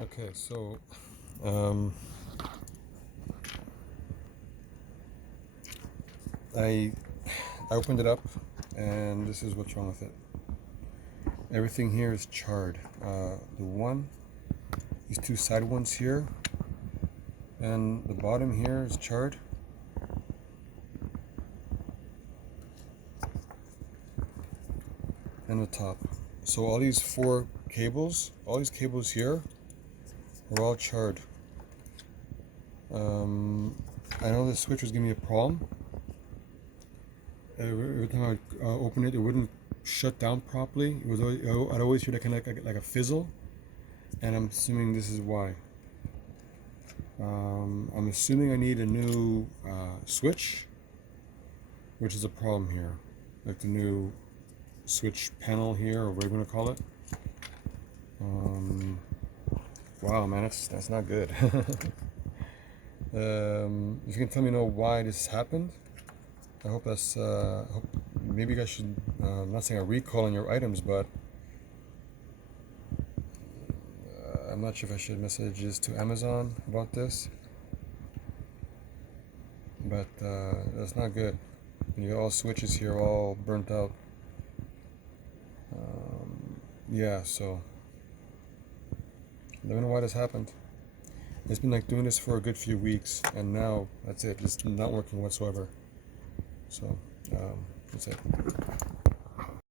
Okay, so um, I opened it up, and this is what's wrong with it. Everything here is charred. These two side ones here, and the bottom here is charred. And the top. So all these all these cables here are all charred. I know the switch was giving me a problem. Every time I would open it, it wouldn't shut down properly. I'd always hear like a fizzle, and I'm assuming this is why. I'm assuming I need a new switch, which is a problem here, like the new switch panel here, or whatever you want to call it. Wow, man, that's not good. If you can tell me why this happened, I hope maybe you guys should. I'm not saying a recall on your items, but I'm not sure if I should message this to Amazon about this. But that's not good. You got all switches here, all burnt out. Yeah, so I don't know why this happened. It's been like doing this for a good few weeks, and now that's it. It's not working whatsoever. So that's it.